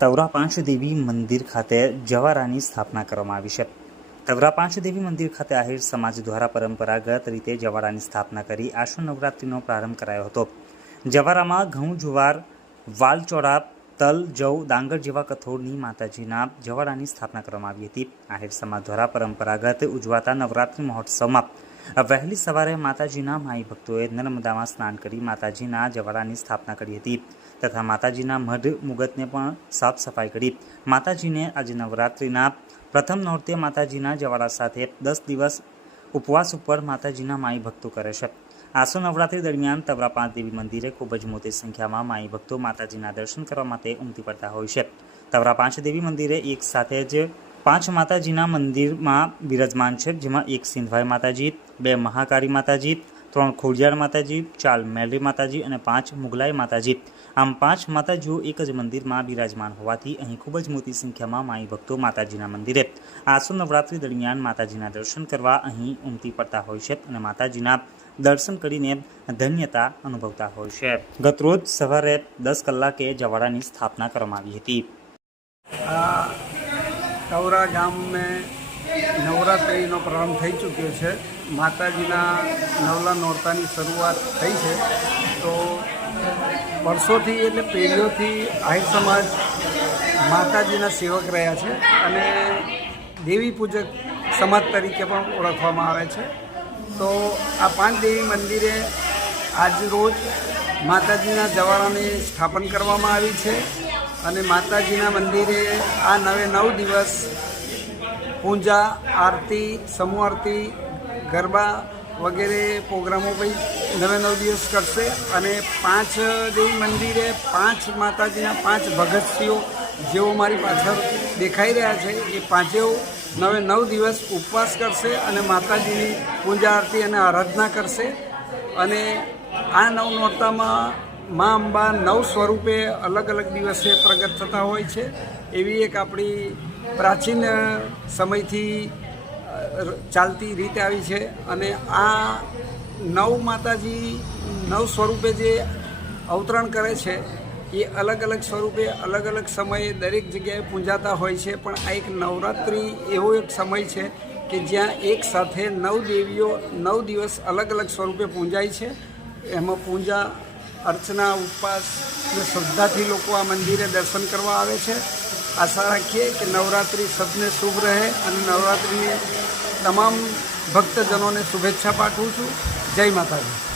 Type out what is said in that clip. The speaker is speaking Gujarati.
તવરા પાંચ દેવી મંદિર ખાતે જવારાની સ્થાપના કરવામાં આવી છે. તવરા પાંચ દેવી મંદિર ખાતે આહિર સમાજ દ્વારા પરંપરાગત રીતે જવારાની સ્થાપના કરી આશુ નવરાત્રિનો પ્રારંભ કરાયો હતો. જવારામાં ઘઉં જુવાર વાલચોળા તલ, જવ, ડાંગર જેવા કઠોળની માતાજીના જવાડાની સ્થાપના કરવામાં આવી હતી. આહિર સમાજ દ્વારા પરંપરાગત ઉજવાતા નવરાત્રિ મહોત્સવમાં વહેલી સવારે માતાજીના માઈ ભક્તોએ નર્મદામાં સ્નાન કરી માતાજીના જવાડાની સ્થાપના કરી હતી તથા માતાજીના મઢ મુગતને પણ સાફ સફાઈ કરી માતાજીને આજે નવરાત્રિના પ્રથમ નોરતે માતાજીના જવાડા સાથે દસ દિવસ ઉપવાસ ઉપર માતાજીના માઈ ભક્તો કરે છે. આસો નવરાત્રિ દરમિયાન તવરા પાંચ દેવી મંદિરે ખૂબ જ મોટી સંખ્યામાં માઈ ભક્તો માતાજીના દર્શન કરવા માટે ઉમટી પડતા હોય છે. તવરા પાંચ દેવી મંદિરે એક સાથે જ પાંચ માતાજીના મંદિરમાં બિરાજમાન છે, જેમાં એક સિંધવાઈ માતાજી, બે મહાકાળી માતાજી ત્રણ ખોડિયાર માતાજી, ચાર મેલરી માતાજી અને પાંચ મુગલાઈ માતાજી. આમ પાંચ માતાજીઓ એક જ મંદિરમાં બિરાજમાન હોવાથી અહીં ખૂબ જ મોટી સંખ્યામાં માઈ ભક્તો માતાજીના મંદિરે. આસો નવરાત્રિ દરમિયાન માતાજીના દર્શન કરવા અહીં ઉમટી પડતા હોય છે અને માતાજીના દર્શન કરીને ધન્યતા અનુભવતા હોય છે. ગતરોજ સવારે દસ કલાકે જવાડાની સ્થાપના કરવામાં આવી હતી. આ ગામ ગામને નવરાત્રિનો પ્રારંભ થઈ ચૂક્યો છે. માતાજીના નવલા નોરતાની શરૂઆત થઈ છે. તો વર્ષોથી એટલે પેઢીઓથી આહિર સમાજ માતાજીના સેવક રહ્યા છે અને દેવી પૂજક સમાજ તરીકે પણ ઓળખવામાં આવે છે. તો આ પાંચ દેવી મંદિરે આજ રોજ માતાજીના જવાળાની સ્થાપન કરવામાં આવી છે અને માતાજીના મંદિરે આ નવે નવ દિવસ પૂજા, આરતી સમૂહ આરતી ગરબા વગેરે પ્રોગ્રામો ભાઈ નવે નવ દિવસ કરશે અને પાંચ દેવી મંદિરે પાંચ માતાજીના પાંચ ભગતશ્રીઓ જેઓ મારી પાછળ દેખાઈ રહ્યા છે, એ પાંચેઓ નવે નવ દિવસ ઉપવાસ કરશે અને માતાજીની પૂજા, આરતી અને આરાધના કરશે. અને આ નવ નોરતામાં મા અંબા નવ સ્વરૂપે અલગ અલગ દિવસે પ્રગટ થતા હોય છે. એવી એક આપણી પ્રાચીન સમયથી ચાલતી રીત આવી છે અને આ નવ માતાજી નવ સ્વરૂપે જે અવતરણ કરે છે, એ અલગ અલગ સ્વરૂપે અલગ અલગ સમયે દરેક જગ્યાએ પૂંજાતા હોય છે. પણ આ એક નવરાત્રિ એવો એક સમય છે કે જ્યાં એક સાથે નવ દેવીઓ નવ દિવસ અલગ અલગ સ્વરૂપે પૂંજાય છે. એમાં પૂજા, અર્ચના, ઉપવાસ અને શ્રદ્ધાથી લોકો આ મંદિરે દર્શન કરવા આવે છે. આશા રાખીએ કે નવરાત્રિ સબને શુભ રહે અને નવરાત્રિની તમામ ભક્તજનોને શુભેચ્છા પાઠવું છું. જય માતાજી.